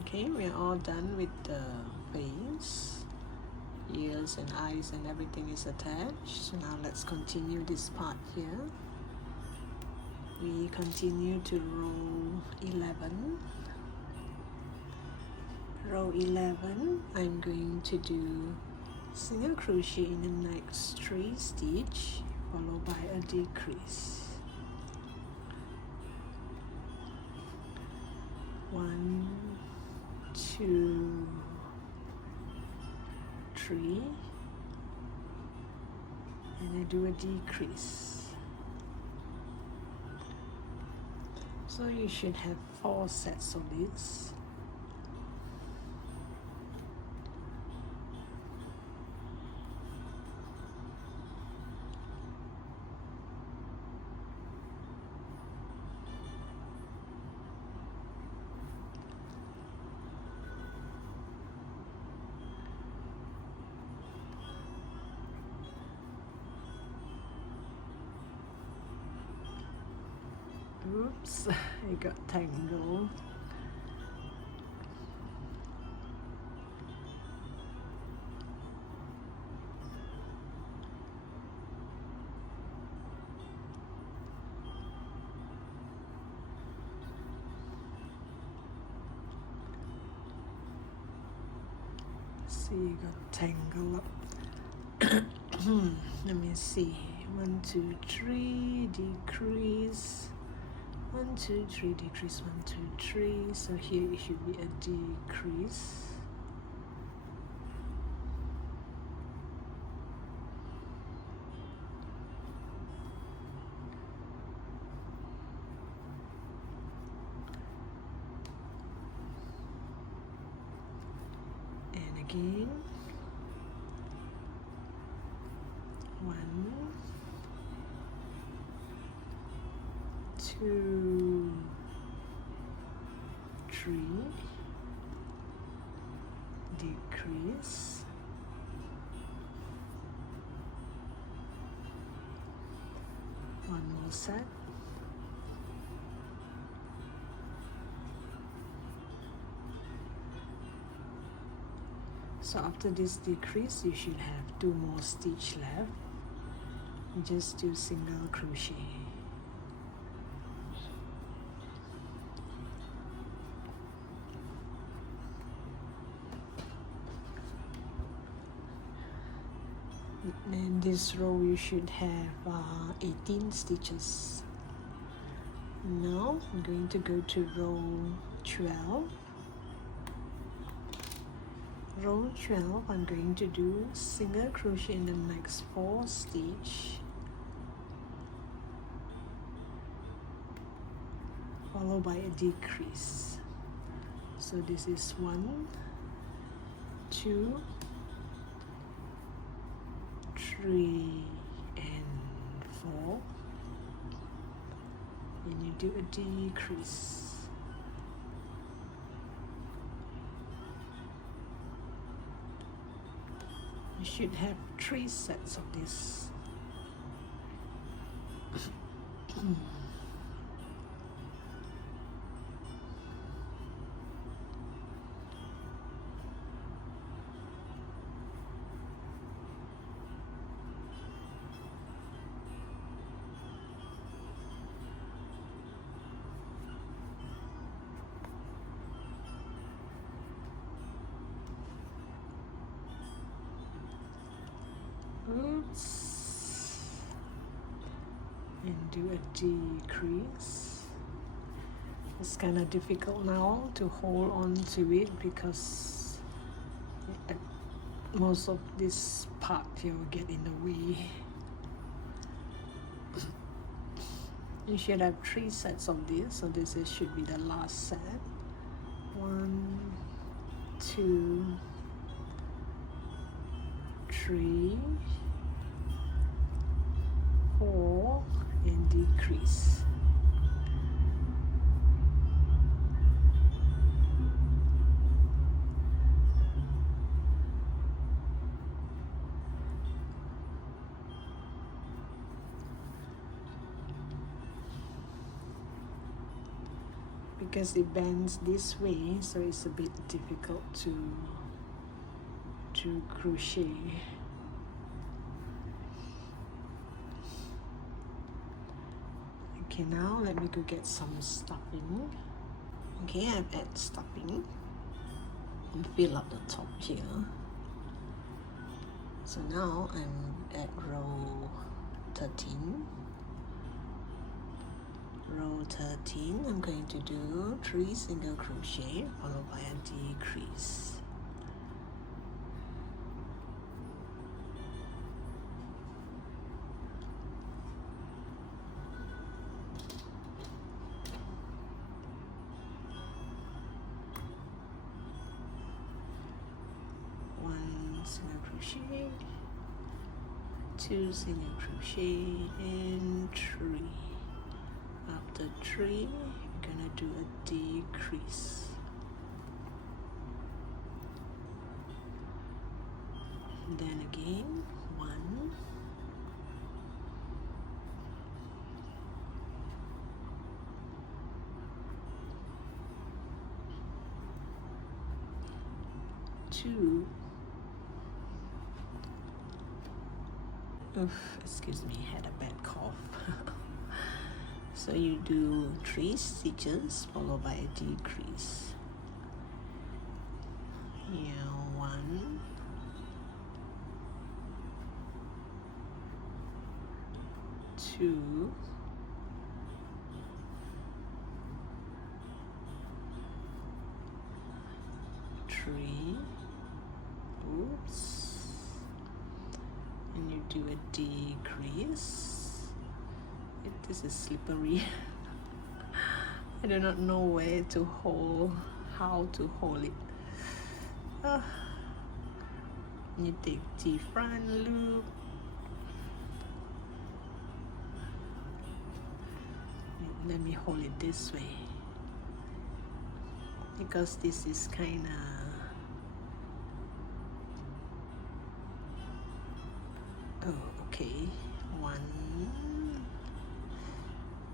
Okay, we are all done with the face, ears and eyes and everything is attached. So now let's continue this part here. We continue to row 11. Row 11, I'm going to do single crochet in the next 3 stitches, followed by a decrease. 1, 2, 3, and I do a decrease. So you should have 4 sets of this. Oops, I got tangled. See, you got tangled up. Let me see. 1, 2, 3, decrease. 1, 2, 3, decrease, 1, 2, 3. So here it should be a decrease. And again. 1, 2, 3, decrease, 1 more set, so after this decrease you should have 2 more stitches left. Just do single crochet. And this row you should have 18 stitches. Now I'm going to go to row 12. Row 12, I'm going to do single crochet in the next 4 stitches, followed by a decrease. So this is 1, 2, 3, and 4, and you do a decrease. You should have 3 sets of this. Oops. And do a decrease. It's kind of difficult now to hold on to it because most of this part here will get in the way. You should have 3 sets of this, so this should be the last set. 1, 2, 3, 4, and decrease. because it bends this way, so it's a bit difficult to crochet. Okay, now let me go get some stuffing. Okay, I've added stuffing and fill up the top here. So now I'm at row 13. Row 13, I'm going to do 3 single crochet followed by a decrease. Single crochet, 2 single crochet, and 3. After 3, I'm gonna do a decrease. And then again 1, 2. Excuse me, had a bad cough. So you do 3 stitches followed by a decrease. Here 1, 2, 3. Oops. And you do a decrease. This is slippery. I do not know where to hold, how to hold it. You take the front loop, let me hold it this way because this is kind of okay. 1,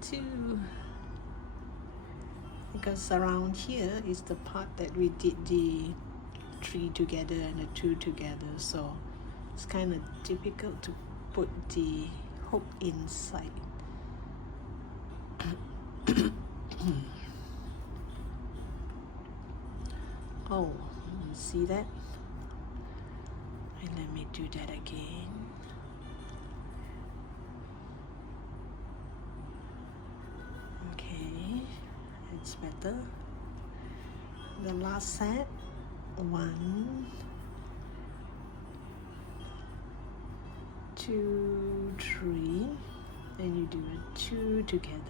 2, because around here is the part that we did the 3 together and the 2 together, so it's kind of difficult to put the hook inside. Oh, you see that? And let me do that again. Okay, it's better. The last set, 1, 2, 3, and you do a 2 together.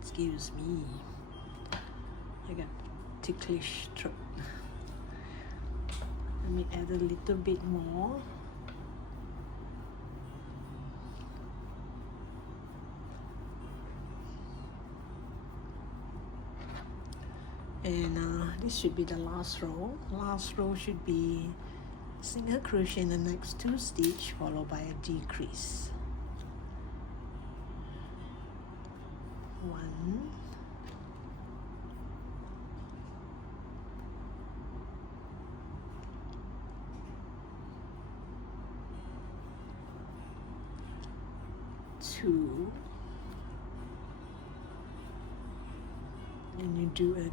Excuse me, I got ticklish throat. Let me add a little bit more. And this should be the last row. Last row should be single crochet in the next 2 stitches followed by a decrease. 1, 2, and you do a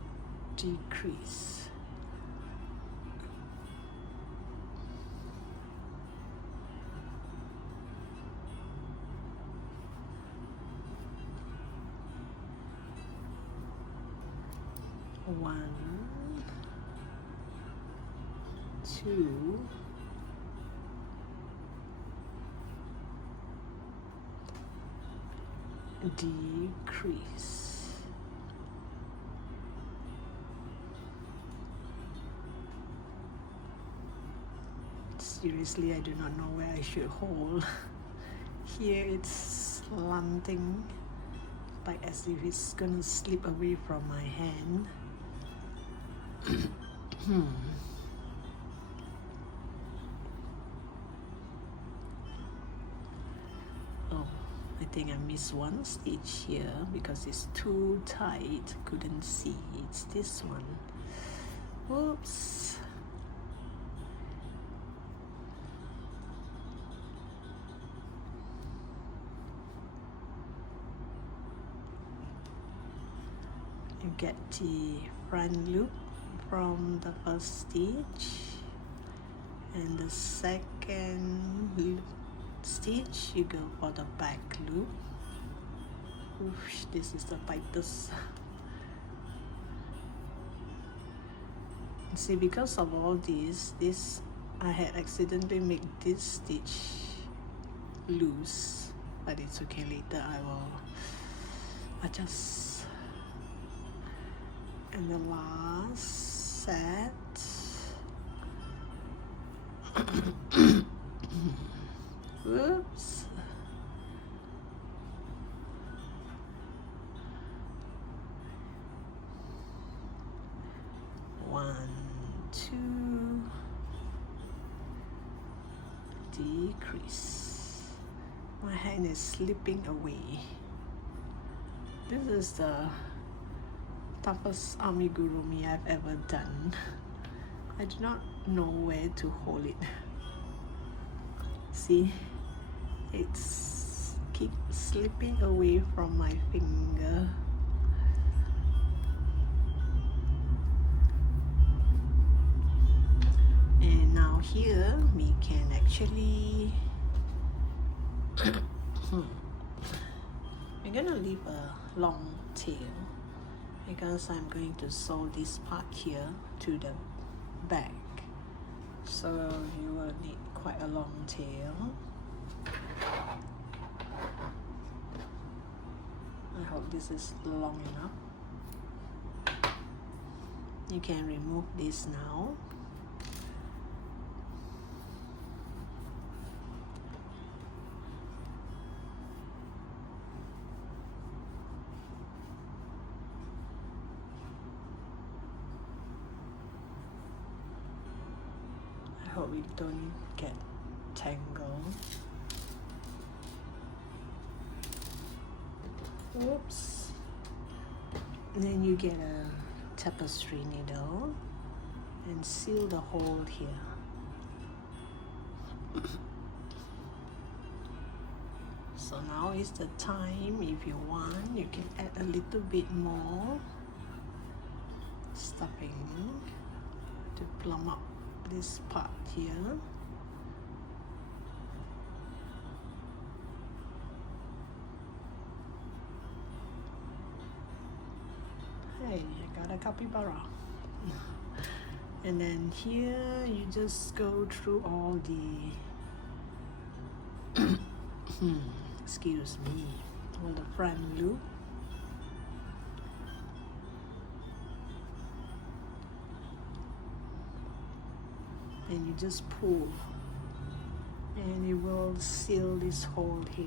decrease. 1, 2, decrease. Seriously, I do not know where I should hold. Here it's slanting, like as if it's gonna slip away from my hand. think I missed one stitch here because it's too tight, couldn't see. It's this one. Oops. You get the front loop from the first stitch, and the second stitch you go for the back loop. Oof, this is the tightest. See, because of all this I had accidentally made this stitch loose, but it's okay, later I will adjust. And the last set. Whoops. One, two, decrease. My hand is slipping away. This is the toughest amigurumi I've ever done. I do not know where to hold it. See, it's keep slipping away from my finger. And now here we can actually we're gonna leave a long tail because I'm going to sew this part here to the back, so you will need quite a long tail. I hope this is long enough. You can remove this now. I hope we don't get tangled. Oops. And then you get a tapestry needle and seal the hole here. So now is the time. If you want, you can add a little bit more stuffing to plump up this part here. Hey, I got a capybara. And then here you just go through all the excuse me, all the front loop. And you just pull, and it will seal this hole here.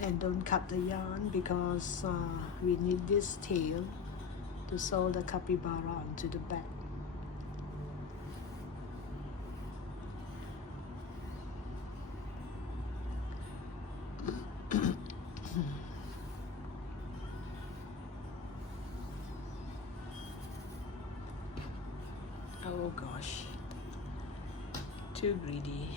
And don't cut the yarn because we need this tail to sew the capybara onto the back. Oh gosh, too greedy.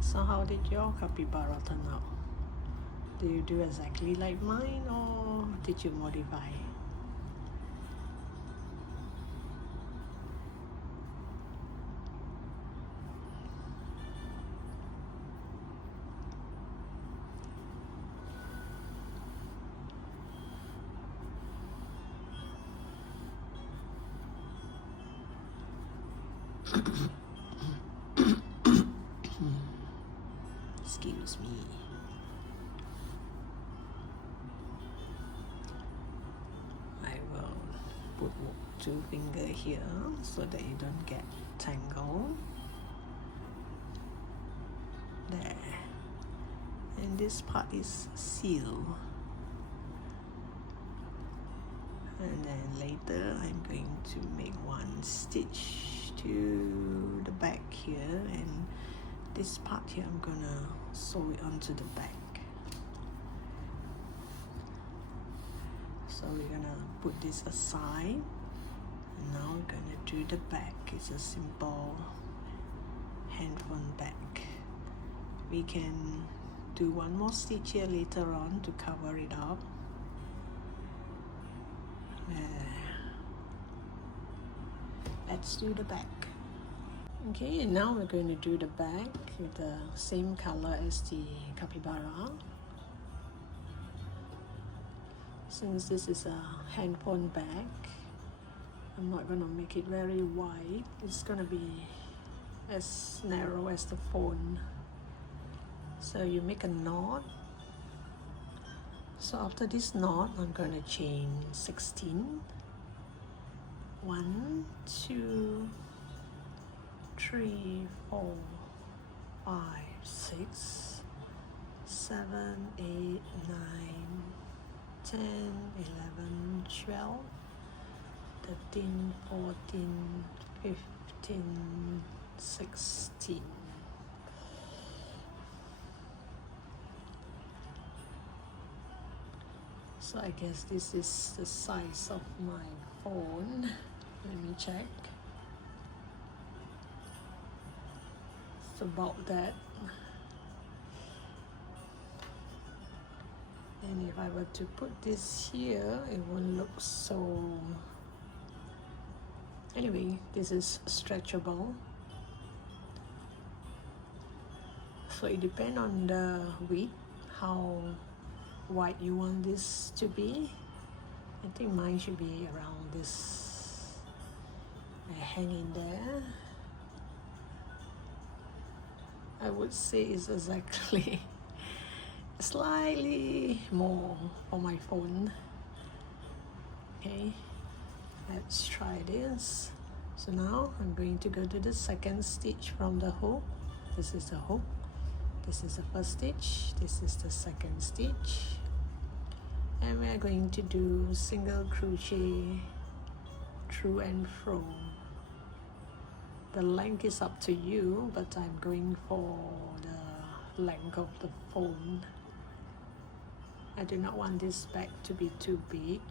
So how did your capybara turn out? Do you do exactly like mine, or did you modify? Excuse me. I will put 2 fingers here so that you don't get tangled. There. And this part is sealed. And then later I'm going to make 1 stitch to the back here, and this part here I'm gonna sew it onto the back. So we're gonna put this aside, and now we're gonna do the back. It's a simple handphone back. We can do 1 more stitch here later on to cover it up. Let's do the back. Okay, and now we're going to do the back with the same color as the capybara. Since this is a handphone bag, I'm not going to make it very wide. It's going to be as narrow as the phone. So you make a knot. So after this knot, I'm going to chain 16. 1, 2, 3, 4, 5, 6, 7, 8, 9, 10, 11, 12, 13, 14, 15, 16. So I guess this is the size of my phone. Let me check. It's about that. And if I were to put this here, it won't look so... Anyway, this is stretchable. So it depends on the width, how wide you want this to be. I think mine should be around this. Hang in there. I would say it's exactly slightly more for my phone. Okay, let's try this. So now I'm going to go to the second stitch from the hook. This is the hook. This is the first stitch. This is the second stitch. And we're going to do single crochet through and fro. The length is up to you, but I'm going for the length of the phone. I do not want this bag to be too big.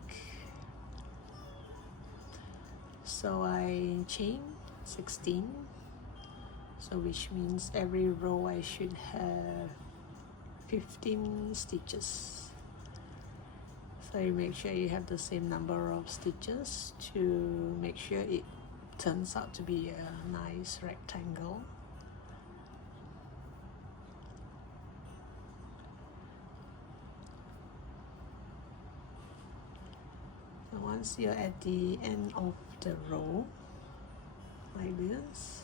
So I chain 16. So which means every row I should have 15 stitches. So you make sure you have the same number of stitches to make sure it turns out to be a nice rectangle. So once you're at the end of the row, like this,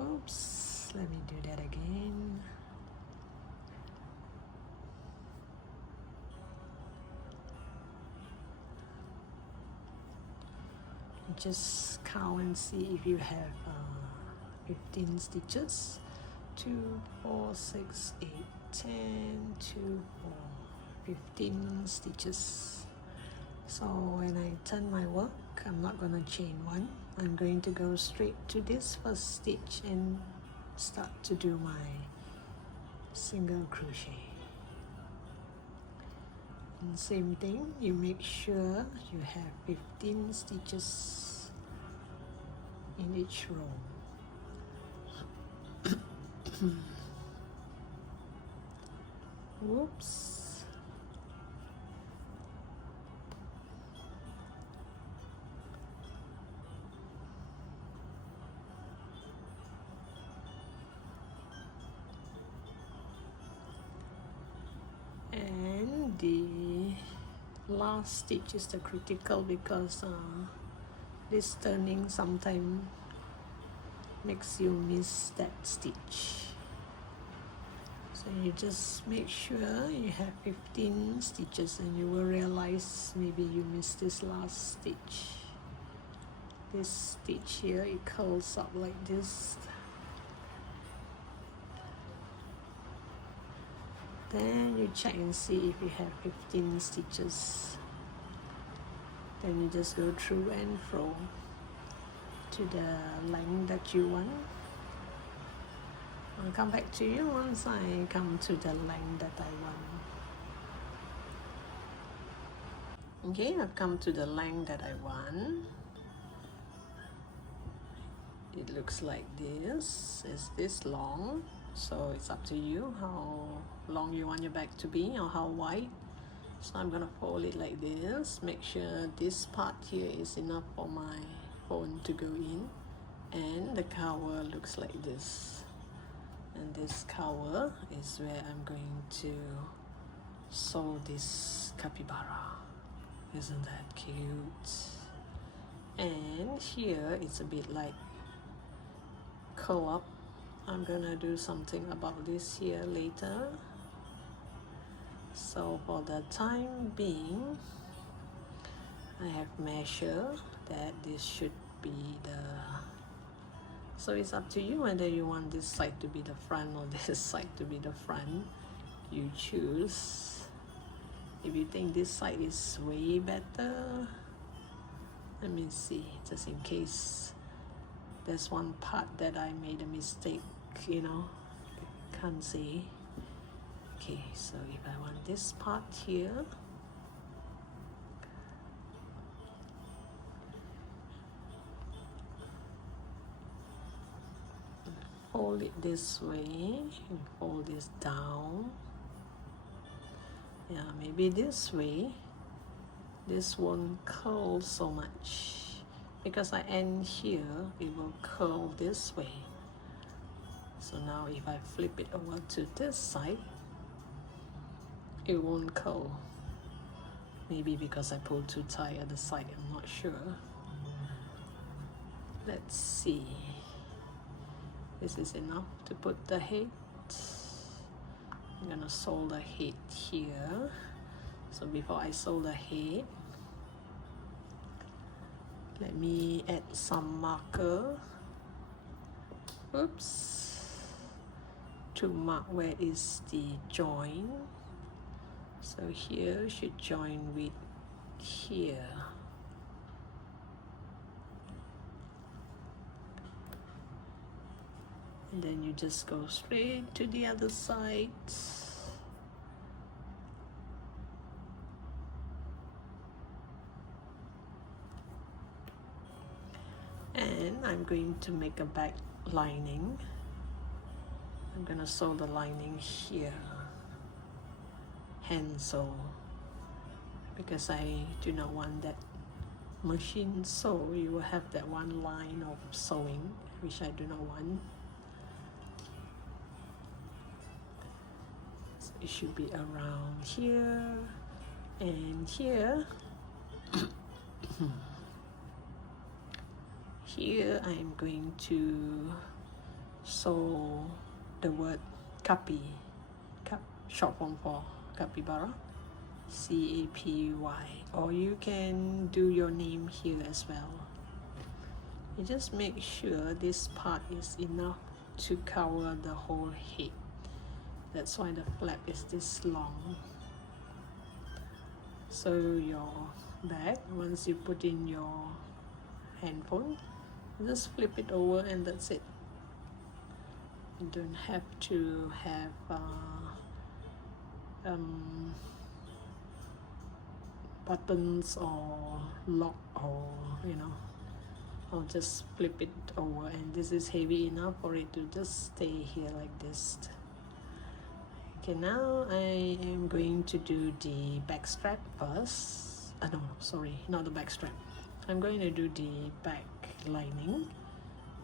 oops, let me do that again. Just count and see if you have 15 stitches. 2, 4, 6, 8, 10, 2, 4, 15 stitches. So when I turn my work, I'm not going to chain 1. I'm going to go straight to this first stitch and start to do my single crochet. And same thing, you make sure you have 15 stitches in each row. Whoops. And the last stitch is the critical, because this turning sometimes makes you miss that stitch. you just make sure you have 15 stitches, and you will realize maybe you missed this last stitch. This stitch here, it curls up like this. Then you check and see if you have 15 stitches. Then you just go through and fro to the length that you want. I'll come back to you once I come to the length that I want. Okay, I've come to the length that I want. It looks like this. It's this long, so it's up to you how long you want your bag to be or how wide. So I'm gonna fold it like this. Make sure this part here is enough for my phone to go in, and the cover looks like this. And this cover is where I'm going to sew this capybara. Isn't that cute? And here it's a bit like curl up. I'm gonna do something about this here later. So for the time being, I have measured that this should be the, so it's up to you whether you want this side to be the front or this side to be the front. You choose. If you think this side is way better, let me see, just in case there's one part that I made a mistake, you know, can't see. Okay, so if I want this part here, fold it this way and fold this down. Yeah, maybe this way. This won't curl so much. Because I end here, it will curl this way. So now if I flip it over to this side, it won't curl. Maybe because I pulled too tight at the side, I'm not sure. Let's see. This is enough to put the head. I'm gonna sew the head here. So before I sew the head, let me add some marker. Oops. To mark where is the join. So here should join with here. And then you just go straight to the other side. And I'm going to make a back lining. I'm gonna sew the lining here, hand sew, because I do not want that machine sew. You will have that one line of sewing, which I do not want. So it should be around here and here. Here I am going to sew the word Capy, short form for capybara, C-A-P-Y, or you can do your name here as well. You just make sure this part is enough to cover the whole head. That's why the flap is this long. So your bag, once you put in your handphone, just flip it over and that's it. You don't have to have buttons or lock, or you know, I'll just flip it over, and this is heavy enough for it to just stay here like this. Okay, now I am going to do the back strap first. No, sorry, not the back strap. I'm going to do the back lining.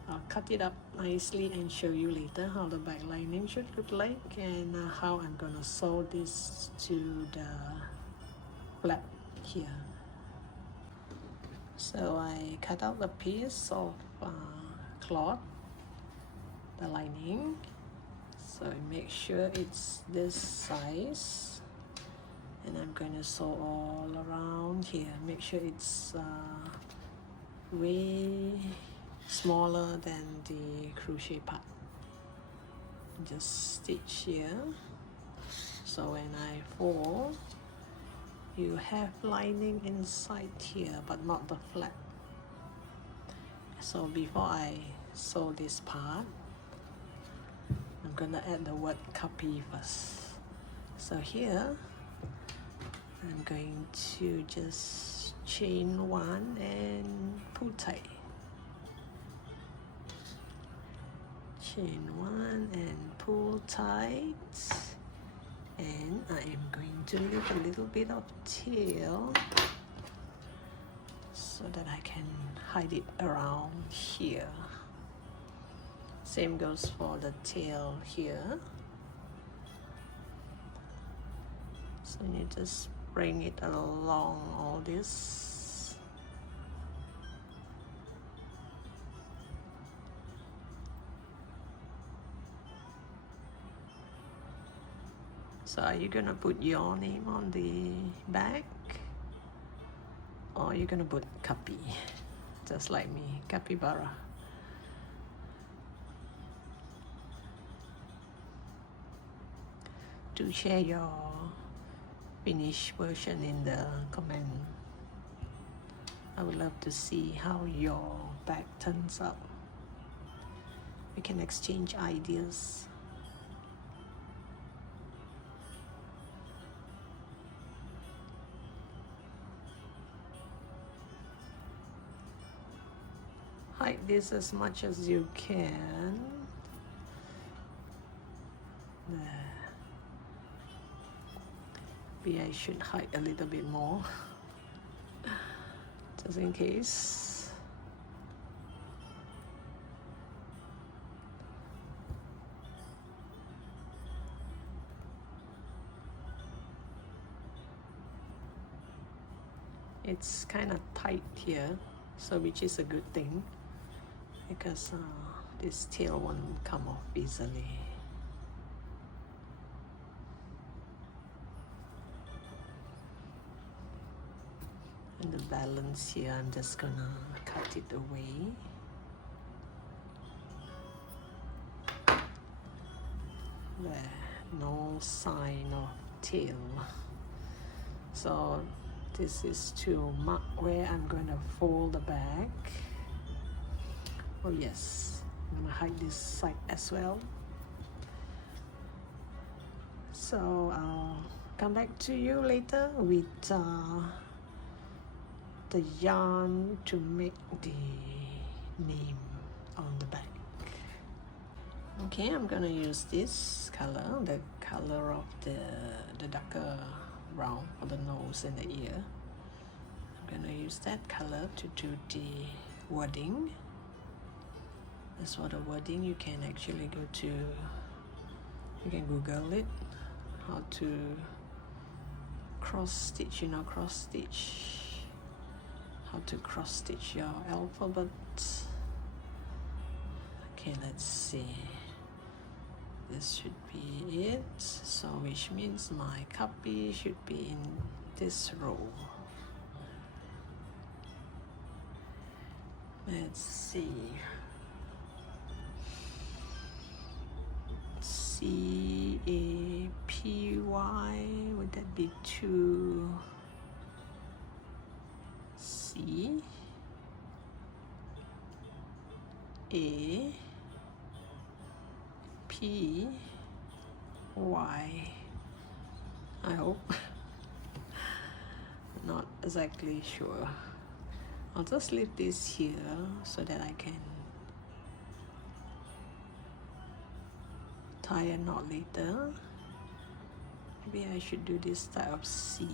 I'll cut it up nicely and show you later how the back lining should look like, and how I'm gonna sew this to the flap here. So I cut out a piece of cloth, the lining. So make sure it's this size, and I'm going to sew all around here. Make sure it's way smaller than the crochet part. Just stitch here, so when I fold, you have lining inside here but not the flap. So before I sew this part, I'm gonna add the word copy first. So here I'm going to just chain one and pull tight. Chain one and pull tight, and I am going to leave a little bit of tail so that I can hide it around here. Same goes for the tail here. So you just bring it along all this. So are you gonna put your name on the back, or you're gonna put Capi, just like me, Capybara? Do share your finished version in the comment. I would love to see how your bag turns out. We can exchange ideas. Hide this as much as you can. There. Maybe I should hide a little bit more, just in case. It's kind of tight here, so which is a good thing, because this tail won't come off easily. And the balance here, I'm just gonna cut it away. There, no sign of tail. So this is to mark where I'm gonna fold the bag. Oh yes, I'm gonna hide this side as well. So I'll come back to you later with the yarn to make the name on the back. Okay, I'm gonna use this color, the color of the darker brown for the nose and the ear. I'm gonna use that color to do the wording. As for the wording, you can actually go to, you can Google it, how to cross stitch, cross stitch, how to cross stitch your alphabet. Okay, let's see. This should be it. So which means my copy should be in this row. Let's see. C-A-P-Y, would that be 2? C A P Y. I hope. Not exactly sure. I'll just leave this here so that I can tie a knot later. Maybe I should do this type of C.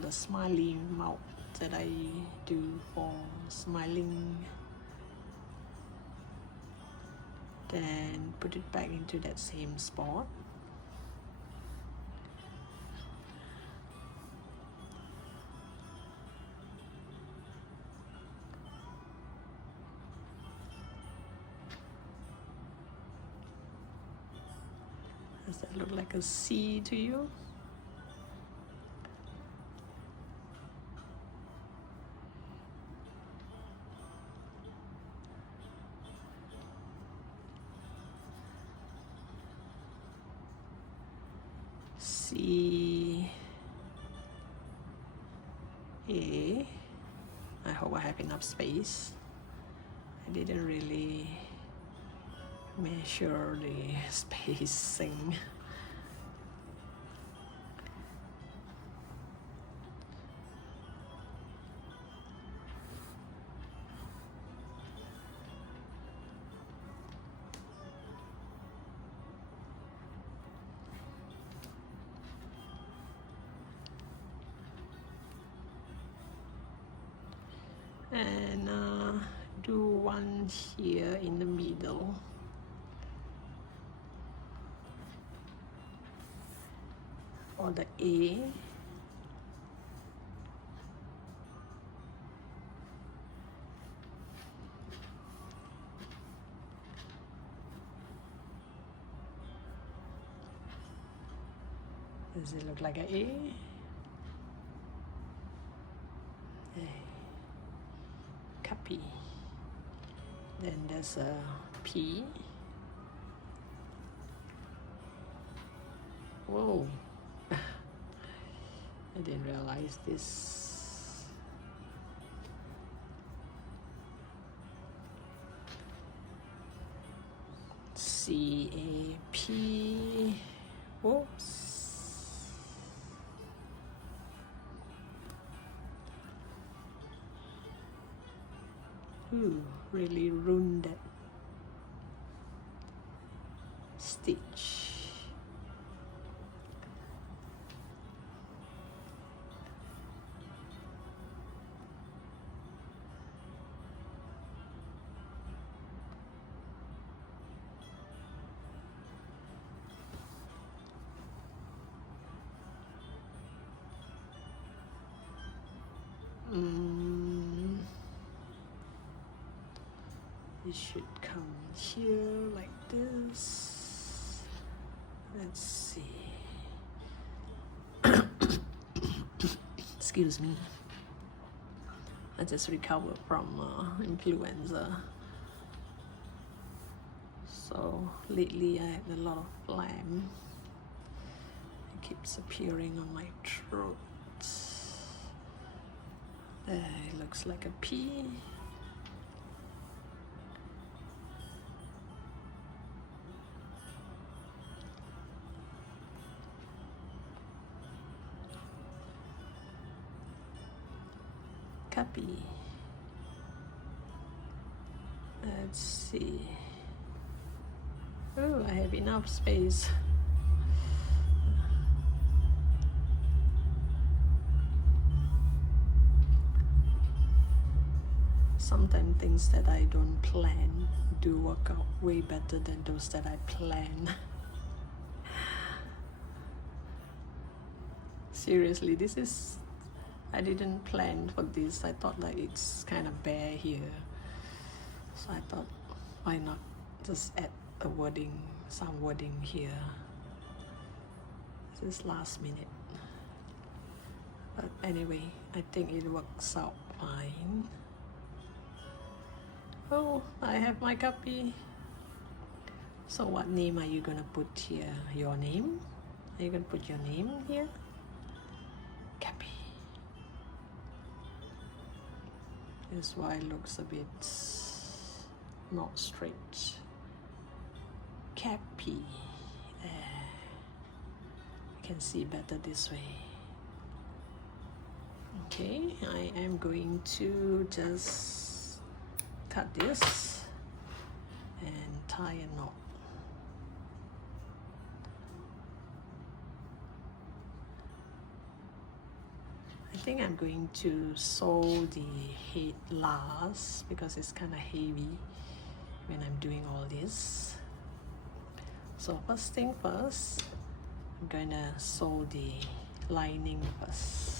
The smiley mouth that I do for smiling. Then put it back into that same spot. Does that look like a C to you? C A. I hope I have enough space. I didn't really measure the spacing. And do one here in the middle. Or the A. Does it look like an A? Cappy. Then there's a P. Whoa. I didn't realize this. C-A-P. Whoops. Ooh, really ruined that stitch. It should come here like this. Let's see. Excuse me. I just recovered from influenza. So lately I had a lot of phlegm. It keeps appearing on my throat. There, it looks like a P. Cappy. Let's see. Oh, I have enough space. Sometimes things that I don't plan do work out way better than those that I plan. Seriously, this is, I didn't plan for this. I thought that it's kind of bare here. So I thought, why not just add a wording, some wording here. This is last minute. But anyway, I think it works out fine. Oh, I have my copy. So what name are you gonna put here? Your name? Are you gonna put your name here? Cappy. This is why it looks a bit not straight. Cappy. There. You can see better this way. Okay, I am going to just cut this and tie a knot. I think I'm going to sew the head last because it's kind of heavy when I'm doing all this. So first thing first, I'm gonna sew the lining first.